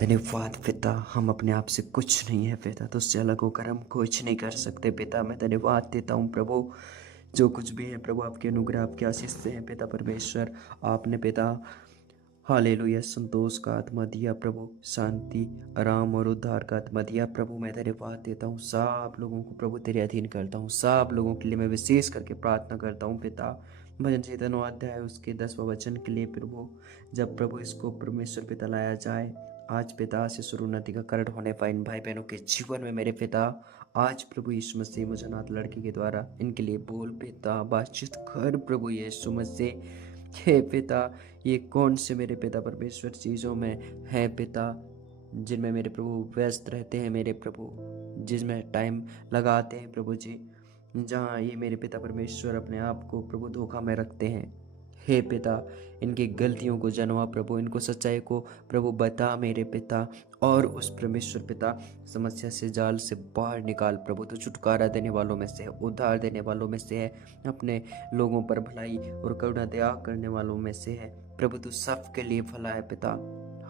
धन्यवाद पिता, हम अपने आप से कुछ नहीं है पिता, तुझसे अलग होकर हम कुछ नहीं कर सकते पिता। मैं धन्यवाद देता हूँ प्रभु, जो कुछ भी है प्रभु आपके अनुग्रह आपके आशीष से है पिता परमेश्वर। आपने पिता हालेलुया संतोष का आत्मा दिया प्रभु, शांति आराम और उद्धार का आत्मा दिया प्रभु। मैं धन्यवाद देता हूँ, सब लोगों को प्रभु तेरे अधीन करता हूँ, सब लोगों के लिए मैं विशेष करके प्रार्थना करता हूँ पिता। भजन संहिता अध्याय उसके 10वां वचन के लिए प्रभु, जब प्रभु इसको परमेश्वर पिता लाया जाए आज पिता से शुरू उन्नति का कारण होने पाए इन भाई बहनों के जीवन में मेरे पिता। आज प्रभु यीशु मसीह मुझे अनाथ लड़की के द्वारा इनके लिए बोल पिता, बातचीत कर प्रभु यीशु मसीह। हे पिता, ये कौन से मेरे पिता परमेश्वर चीज़ों में है पिता, जिनमें मेरे प्रभु व्यस्त रहते हैं मेरे प्रभु, जिसमें टाइम लगाते हैं प्रभु जी, जहाँ ये मेरे पिता परमेश्वर अपने आप को प्रभु धोखा में रखते हैं। हे पिता, इनकी गलतियों को जनवा प्रभु, इनको सच्चाई को प्रभु बता मेरे पिता, और उस परमेश्वर पिता समस्या से जाल से बाहर निकाल प्रभु। तो छुटकारा देने वालों में से है, उद्धार देने वालों में से है, अपने लोगों पर भलाई और करुणा दया करने वालों में से है प्रभु। तू सबके लिए भला है पिता।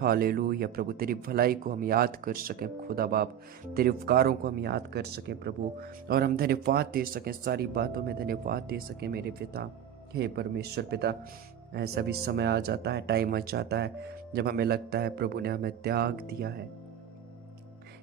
हालेलुया प्रभु, तेरी भलाई को हम याद कर सकें खुदा बाप, तेरे उपकारों को हम याद कर सकें प्रभु, और हम धन्यवाद दे सकें, सारी बातों में धन्यवाद दे सकें मेरे पिता। हे परमेश्वर पिता, ऐसा भी समय आ जाता है, टाइम आ जाता है जब हमें लगता है प्रभु ने हमें त्याग दिया है।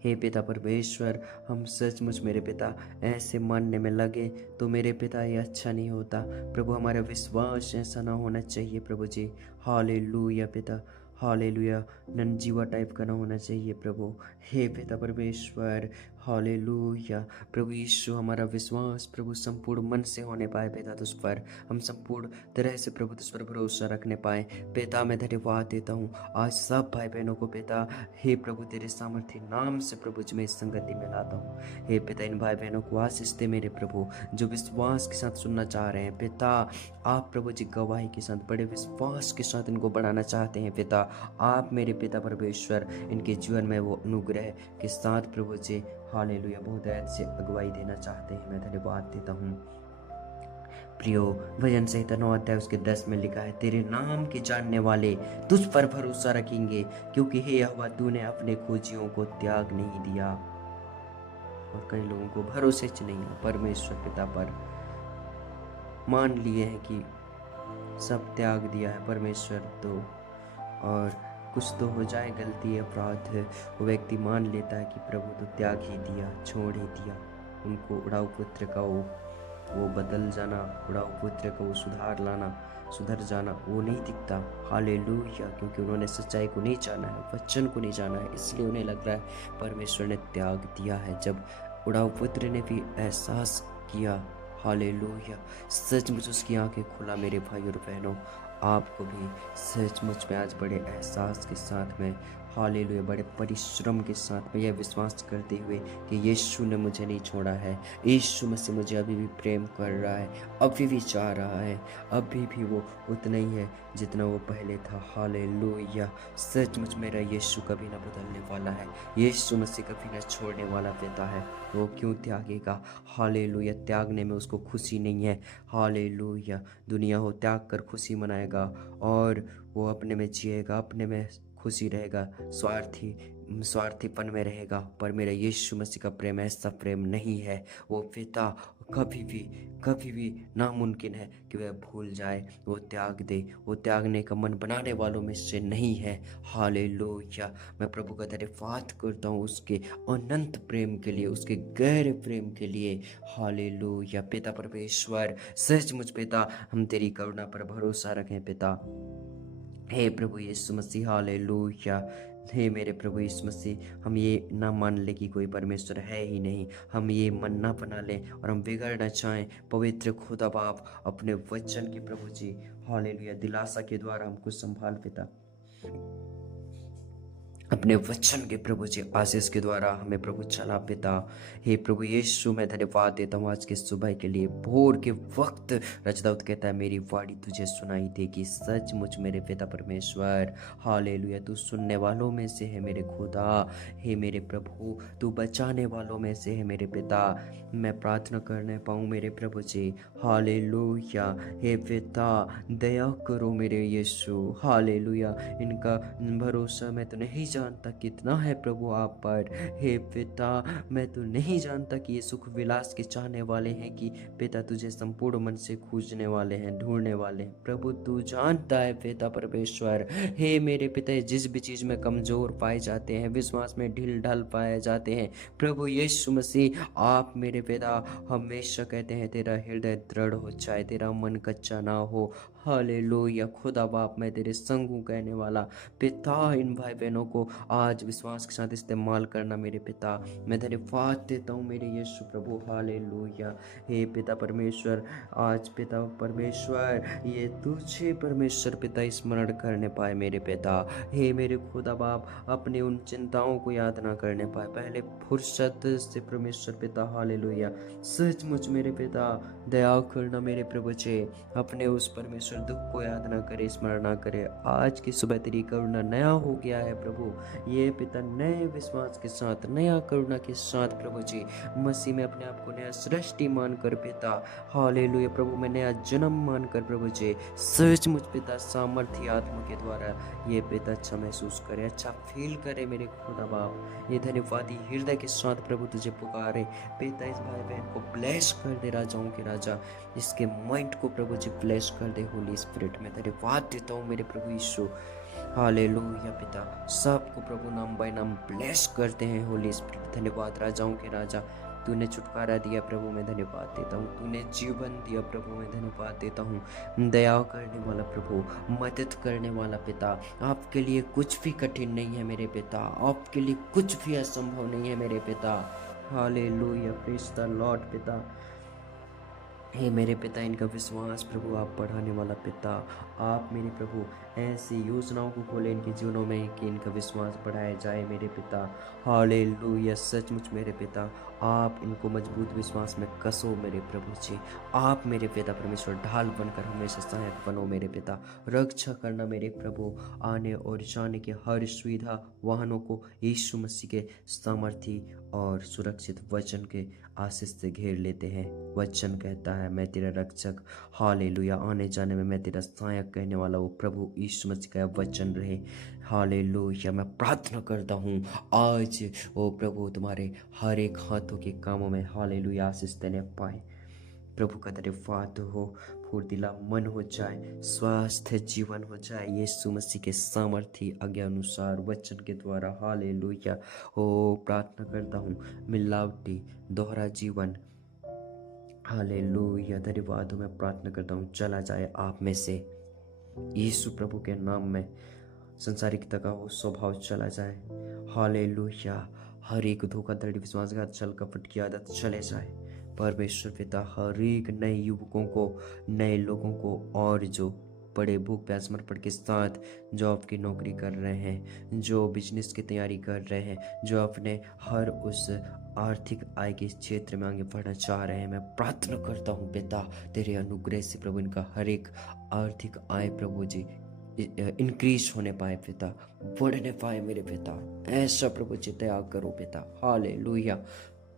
हे पिता परमेश्वर, हम सचमुच मेरे पिता ऐसे मानने में लगे तो मेरे पिता ये अच्छा नहीं होता प्रभु। हमारा विश्वास ऐसा ना होना चाहिए प्रभु जी। हालेलुया पिता, हालेलुया, नंजीवा टाइप का ना होना चाहिए प्रभु। हे पिता परमेश्वर, हालेलुया प्रभु यीशु, हमारा विश्वास प्रभु संपूर्ण मन से होने पाए पिता तुझ पर, हम संपूर्ण तरह से प्रभु तुझ पर भरोसा रखने पाए पिता। मैं धन्यवाद देता हूँ आज सब भाई बहनों को पिता। हे प्रभु, तेरे सामर्थ्य नाम से प्रभु जी मैं इस संगति में लाता हूँ। हे पिता, इन भाई बहनों को आशीष दे मेरे प्रभु, जो विश्वास के साथ सुनना चाह रहे हैं पिता। आप प्रभु जी गवाही के साथ, बड़े विश्वास के साथ इनको बढ़ाना चाहते हैं पिता। आप मेरे पिता परमेश्वर इनके जीवन में वो अनुग्रह के साथ प्रभु जी हालेलुया बहुतायत से अगुवाई देना चाहते हैं। मैं धन्यवाद देता हूँ प्रियो। भजन संहिता 9 अध्याय उसके 10 में लिखा है, तेरे नाम के जानने वाले तुझ पर भरोसा रखेंगे, क्योंकि हे यहोवा तूने अपने खोजियों को त्याग नहीं दिया। और कई लोगों को भरोसे च नहीं है परमेश्वर पिता पर, मान लिए हैं कि सब त्याग दिया है परमेश्वर, तो और कुछ तो हो जाए गलती अपराध, वो व्यक्ति मान लेता है कि प्रभु तो त्याग ही दिया, छोड़ ही दिया। उनको उड़ाऊ पुत्र का वो बदल जाना, उड़ाऊ पुत्र का वो सुधार लाना, सुधर जाना वो नहीं दिखता। हालेलुया, क्योंकि उन्होंने सच्चाई को नहीं जाना है, वचन को नहीं जाना है, इसलिए उन्हें लग रहा है परमेश्वर ने त्याग दिया है। जब उड़ाऊ पुत्र ने भी एहसास किया, हालेलुया, सचमुच उसकी आंखें खुला मेरे भाई और बहनों। आपको भी सचमुच में आज बड़े एहसास के साथ में, हालेलुया, बड़े परिश्रम के साथ में यह विश्वास करते हुए कि यीशु ने मुझे नहीं छोड़ा है, यीशु मसीह मुझे अभी भी प्रेम कर रहा है, अभी भी चाह रहा है, अभी भी वो उतना ही है जितना वो पहले था। हालेलुया, सचमुच मेरा यीशु कभी ना बदलने वाला है, यीशु मसीह कभी ना छोड़ने वाला पिता है। वो क्यों त्यागेगा? हालेलुया, त्यागने में उसको खुशी नहीं है। हालेलुया, दुनिया हो त्याग कर खुशी मनाएगा और वो अपने में जिएगा, अपने में खुशी रहेगा, स्वार्थीपन में रहेगा। पर मेरा यीशु मसीह का प्रेम ऐसा प्रेम नहीं है। वो पिता कभी भी नामुमकिन है कि वह भूल जाए, वो त्याग दे, वो त्यागने का मन बनाने वालों में से नहीं है। हालेलुया, मैं प्रभु का धन्यवाद करता हूँ उसके अनंत प्रेम के लिए, उसके गहरे प्रेम के लिए। हालेलुया पिता परमेश्वर, सचमुच पिता हम तेरी करुणा पर भरोसा रखें पिता। हे प्रभु यीशु मसीह, हालेलुया। हे मेरे प्रभु यीशु मसीह, हम ये ना मान ले कि कोई परमेश्वर है ही नहीं, हम ये मन ना बना लें और हम बिगड़ना चाहें। पवित्र खुदा बाप अपने वचन की प्रभु जी हालेलुया दिलासा के द्वारा हमको संभाल पिता, अपने वचन के प्रभु जी आशीष के द्वारा हमें प्रभु चला पिता। हे प्रभु यीशु, मैं धन्यवाद देता हूँ आज के सुबह के लिए। भोर के वक्त रजदाऊद कहता है, मेरी वाणी तुझे सुनाई देगी। सचमुच मेरे पिता परमेश्वर, हालेलुया, तू सुनने वालों में से है मेरे खुदा। हे मेरे प्रभु, तू बचाने वालों में से है मेरे पिता। मैं प्रार्थना करने पाऊँ मेरे प्रभु जी, हालेलुया। हे पिता, दया करो मेरे यीशु, हालेलुया। इनका भरोसा मैं तो नहीं जानता कितना है प्रभु आप पर। हे पिता, मैं तो नहीं जानता कि ये सुख विलास के चाहने वाले हैं कि पिता तुझे संपूर्ण मन से खोजने वाले हैं, ढूंढने वाले हैं। प्रभु तू जानता है पिता परमेश्वर। हे मेरे पिता, जिस भी चीज़ में कमज़ोर पाए जाते हैं, विश्वास में ढील ढाल पाए जाते हैं, प्रभु यीशु मसीह आप मेरे पिता हमेशा कहते हैं तेरा हृदय दृढ़ हो जाए, तेरा मन कच्चा ना हो। हालेलुया। खुदा बाप, मैं तेरे संग हूँ कहने वाला पिता, इन भाई बहनों को आज विश्वास के साथ इस्तेमाल करना मेरे पिता। मैं धन्यवाद देता हूँ मेरे यीशु प्रभु। हालेलुया। हे पिता परमेश्वर, आज पिता परमेश्वर ये तुझे परमेश्वर पिता स्मरण करने पाए मेरे पिता। हे मेरे खुदा बाप, अपने उन चिंताओं को याद ना करने पाए, पहले फुर्सत से परमेश्वर पिता। हालेलुया। सचमुच मेरे पिता दया करना मेरे प्रभु जी, अपने उस परमेश्वर दुख को याद ना करे, स्मरण ना करे। आज की सुबह तेरी करुणा नया हो गया है प्रभु। ये पिता नए विश्वास के साथ, नया करुणा के साथ प्रभु जी, मसीह में अपने आप को नया सृष्टि मानकर पिता। हालेलुया प्रभु, मैं नया जन्म मानकर प्रभु जी, सचमुच पिता सामर्थ्य आत्मा के द्वारा ये पिता अच्छा महसूस करे, अच्छा फील करे मेरे खुदा बाप। ये धन्यवादी हृदय के साथ प्रभु तुझे पुकारे पिता। इस भाई बहन को ब्लेस कर दे राजाओं के राजा, इसके माइंड को प्रभु जी ब्लेस कर दे होली स्पिरिट में। धन्यवाद देता हूँ मेरे प्रभु यीशु। हालेलुया पिता, सबको प्रभु नाम बाय नाम ब्लेस करते हैं होली स्पिरिट। धन्यवाद राजाओं के राजा, तूने छुटकारा दिया प्रभु, मैं धन्यवाद देता हूँ। तूने जीवन दिया प्रभु, मैं धन्यवाद देता हूँ। दया करने वाला प्रभु, मदद करने वाला पिता, आपके लिए कुछ भी कठिन नहीं है मेरे पिता, आपके लिए कुछ भी असंभव नहीं है मेरे पिता। हालेलुया, प्रेज़ द लॉर्ड पिता। हे मेरे पिता, इनका विश्वास प्रभु आप बढ़ाने वाला पिता, आप मेरे प्रभु ऐसी योजनाओं को खोले इनके जीवनों में कि इनका विश्वास बढ़ाया जाए मेरे पिता। हालेलुया। सचमुच मेरे पिता, आप इनको मजबूत विश्वास में कसो मेरे प्रभु जी। आप मेरे पिता परमेश्वर ढाल बनकर हमेशा सहायक बनो मेरे पिता। रक्षा करना मेरे प्रभु, आने और जाने के हर सुविधा वाहनों को यीशु मसीह के सामर्थी और सुरक्षित वचन के आशीष से घेर लेते हैं। वचन कहता है मैं तेरा रक्षक। हालेलुया। आने जाने में मैं तेरा सहायक कहने वाला वो प्रभु यीशु मसीह का वचन रहे। हालेलुया। मैं प्रार्थना करता हूँ आज वो प्रभु तुम्हारे हर एक हाथों के कामों में हालेलुया आशीष देने पाए। प्रभु का धन्यवाद हो, फुर्तीला मन हो जाए, स्वास्थ्य जीवन हो जाए यीशु मसीह के सामर्थ्य आज्ञा अनुसार वचन के द्वारा। हालेलुया। ओ प्रार्थना करता हूँ मिलावटी दोहरा जीवन, हालेलुया धन्यवाद हो, मैं प्रार्थना करता हूँ चला जाए आप में से यीशु प्रभु के नाम में। संसारिकता का वो स्वभाव चला जाए। हालेलुया। हर एक धोखाधड़ी, विश्वासघात, छल कपट की आदत चले जाए परमेश्वर पिता। हर एक नए युवकों को, नए लोगों को, और जो बड़े भूख प्यास समर्पण के साथ जॉब की नौकरी कर रहे हैं, जो बिजनेस की तैयारी कर रहे हैं, जो अपने हर उस आर्थिक आय के क्षेत्र में आगे बढ़ना चाह रहे हैं, मैं प्रार्थना करता हूँ पिता तेरे अनुग्रह से प्रभु इनका हर एक आर्थिक आय प्रभु जी इंक्रीज होने पाए पिता, बढ़ने पाए मेरे पिता। ऐसा प्रभु जी दया करो पिता। हालेलुया।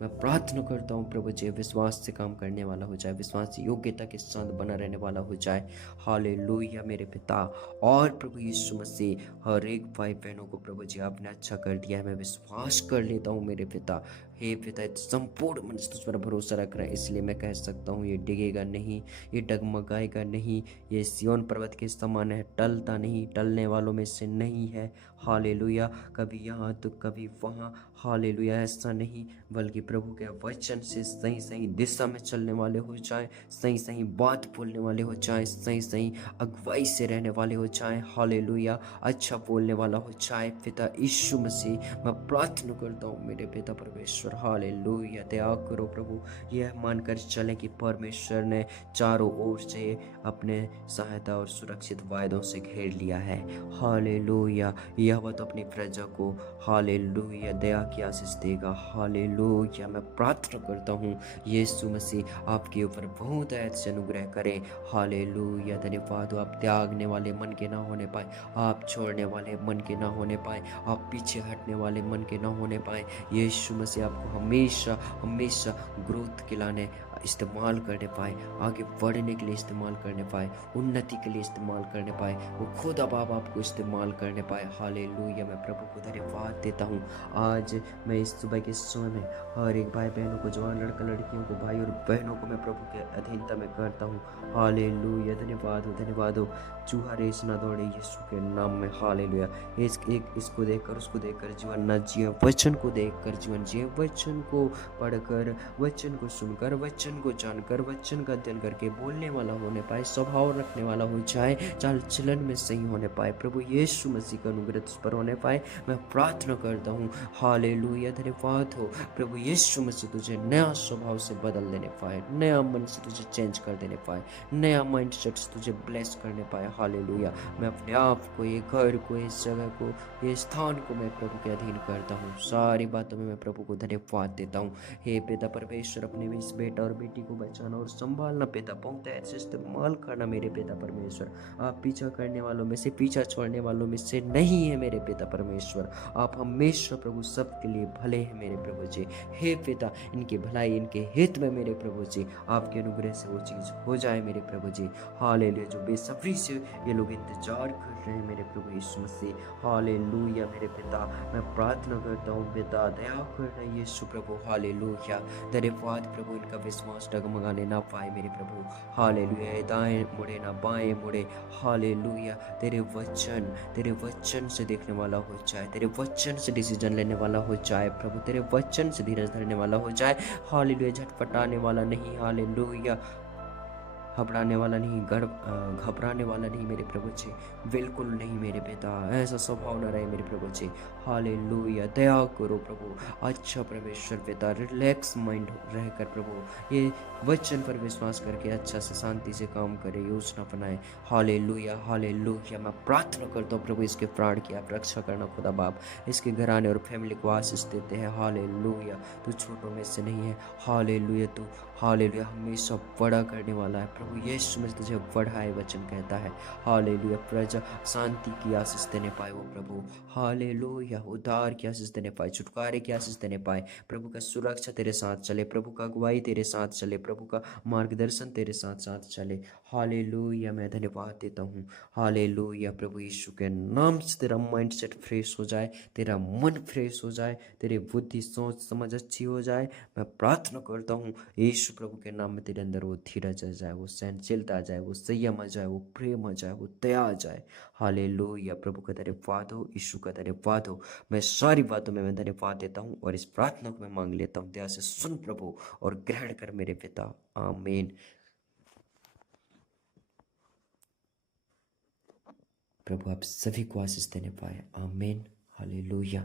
मैं प्रार्थना करता हूँ प्रभु जी विश्वास से काम करने वाला हो जाए, विश्वास योग्यता के साथ बना रहने वाला हो जाए। हालेलुया मेरे पिता। और प्रभु यीशु मसीह हर एक भाई बहनों को प्रभु जी आपने अच्छा कर दिया है, मैं विश्वास कर लेता हूँ मेरे पिता। हे पिता, संपूर्ण मन से तुझ पर भरोसा रख रहा है, इसलिए मैं कह सकता हूँ ये डिगेगा नहीं, ये डगमगाएगा नहीं, ये सिय्योन पर्वत के समान है, टलता नहीं, टलने वालों में से नहीं है। हालेलुया। कभी यहाँ तो कभी वहाँ। हालेलुया। ऐसा नहीं, बल्कि प्रभु के वचन से सही सही दिशा में चलने वाले हो जाए, सही सही बात बोलने वाले हो जाए, सही सही अगुवाई से रहने वाले हो जाए। हालेलुया। अच्छा बोलने वाला हो जाए पिता यीशु मसीह। मैं प्रार्थना करता हूँ मेरे पिता परमेश्वर। हालेलुया। दया करो प्रभु, यह मानकर चलें कि परमेश्वर ने चारों ओर से अपने सहायता और सुरक्षित वायदों से घेर लिया है। हालेलुया। यह वह तो अपनी प्रजा को हालेलुया दया की आशीष देगा। हालेलुया। मैं प्रार्थना करता हूँ यीशु मसीह आपके ऊपर बहुत दया से अनुग्रह करे। हालेलुया। धन्यवाद हो, आप त्यागने वाले मन के ना होने पाए, आप छोड़ने वाले मन के ना होने पाए, आप पीछे हटने वाले मन के ना होने पाए। यीशु मसीह आपको हमेशा हमेशा ग्रोथ खिलाने इस्तेमाल करने पाए, आगे बढ़ने के लिए इस्तेमाल करने पाए, उन्नति के लिए इस्तेमाल करने पाए, वो खुद अब आपको इस्तेमाल करने पाए। हालेलुया। मैं प्रभु को धन्यवाद देता हूँ। आज मैं इस सुबह के समय में हर एक भाई बहनों को, जवान लड़का लड़कियों को, भाई और बहनों को मैं प्रभु के अधीनता में करता हूँ। हालेलुया। धन्यवाद हो, धन्यवाद हो। चूहा रेस ना दौड़े यीशु के नाम में। हालेलुया। इसको देखकर उसको देखकर जीवन न जिए, वचन को देखकर जीवन जिए, वचन को पढ़कर, वचन को सुनकर, वचन को जानकर, वचन का अध्ययन करके बोलने वाला होने पाए, स्वभाव रखने वाला हो जाए, चाल चलन में सही होने पाए। प्रभु यीशु मसीह का अनुग्रह उस पर होने पाए, मैं प्रार्थना करता हूँ। हालेलुया। धन्यवाद हो प्रभु यीशु मसीह, तुझे नया स्वभाव से बदल देने पाए, नया मन से तुझे चेंज कर देने पाए, नया माइंड सेट से तुझे ब्लेस करने पाए। हालेलुया। मैं अपने आप को, ये घर को, इस जगह को, ये स्थान को मैं प्रभु के अधीन करता हूँ। सारी बातों में मैं प्रभु को धन्यवाद देता हूँ। हे पिता परमेश्वर, अपने भी इस बेटा और बेटी को बचाना और संभालना पिता, बहुत ऐसे इस्तेमाल करना मेरे पिता परमेश्वर। आप पीछा करने वालों में से, पीछा छोड़ने वालों में से नहीं है मेरे पिता परमेश्वर। आप हमेशा प्रभु सबके लिए भले हैं मेरे प्रभु जी। हे पिता, इनकी भलाई, इनके हित में मेरे प्रभु जी, आपके अनुग्रह से वो चीज़ हो जाए मेरे प्रभु जी। हालेलुया। जो बेसब्री से ये लोग इंतजार कर रहे हैं मेरे प्रभु यीशु मसीह। हालेलुया। मेरे पिता, मैं प्रार्थना करता हूँ पिता, दया करना यीशु प्रभु। हालेलुया। धन्यवाद प्रभु, इनका विश्वास डगमगाने ना पाए मेरे प्रभु। हालेलुया। दाएं मुड़े ना बाएं मुड़े। हालेलुया। तेरे वचन से देखने वाला हो जाए, तेरे वचन से डिसीजन लेने वाला हो जाए प्रभु, तेरे वचन से धीरज धरने वाला हो जाए। हालेलुया। झटपटाने वाला नहीं। हालेलुया। घबराने वाला नहीं, घबराने वाला नहीं मेरे प्रभु जी, बिल्कुल नहीं मेरे पिता। ऐसा स्वभाव न रहे मेरे प्रभु जी। हालेलुया। दया करो प्रभु। अच्छा परमेश्वर पिता, रिलैक्स माइंड रहकर प्रभु ये वचन पर विश्वास करके अच्छा से शांति से काम करे, योजना बनाए। हालेलुया। हालेलुया। मैं प्रार्थना करता हूँ प्रभु, इसके प्राण की आप रक्षा करना खुदा बाप, इसके घराने और फैमिली को आशीष देते हैं। हालेलुया। तू छोटों में से नहीं है। हालेलुया। तू, हालेलुया, हमेशा बड़ा करने वाला है प्रभु यीशु मसीह, तुझे बढ़ाए वचन कहता है। हालेलुया। प्रजा शांति की आशीष देने पाए वो प्रभु। हालेलुया। उद्धार की आशीष देने पाए, छुटकारे की आशीष देने पाए। प्रभु का सुरक्षा तेरे साथ चले, प्रभु का अगुवाई तेरे साथ चले, प्रभु का मार्गदर्शन तेरे साथ साथ चले। हालेलुया। मैं धन्यवाद देता हूँ। हालेलुया। प्रभु यीशु के नाम से तेरा माइंड सेट फ्रेश हो जाए, तेरा मन फ्रेश हो जाए, तेरी बुद्धि सोच समझ अच्छी हो जाए। मैं प्रार्थना करता हूँ यीशु प्रभु के नाम में, तेरे अंदर वो धीरज आ जाए, वो सहनशीलता आ जाए, वो संयम आ जाए, वो प्रेम आ जाए, वो दया आ जाए। हालेलुया। प्रभु का धन्यवाद हो, यीशु का धन्यवाद हो। मैं सारी बातों में मैं धन्यवाद देता हूँ और इस प्रार्थना को मैं मांग लेता हूँ। दया से सुन प्रभु और ग्रहण कर मेरे पिता। आमीन। प्रभु आप सभी को आशीष देने पाए। आमीन। हालेलुया।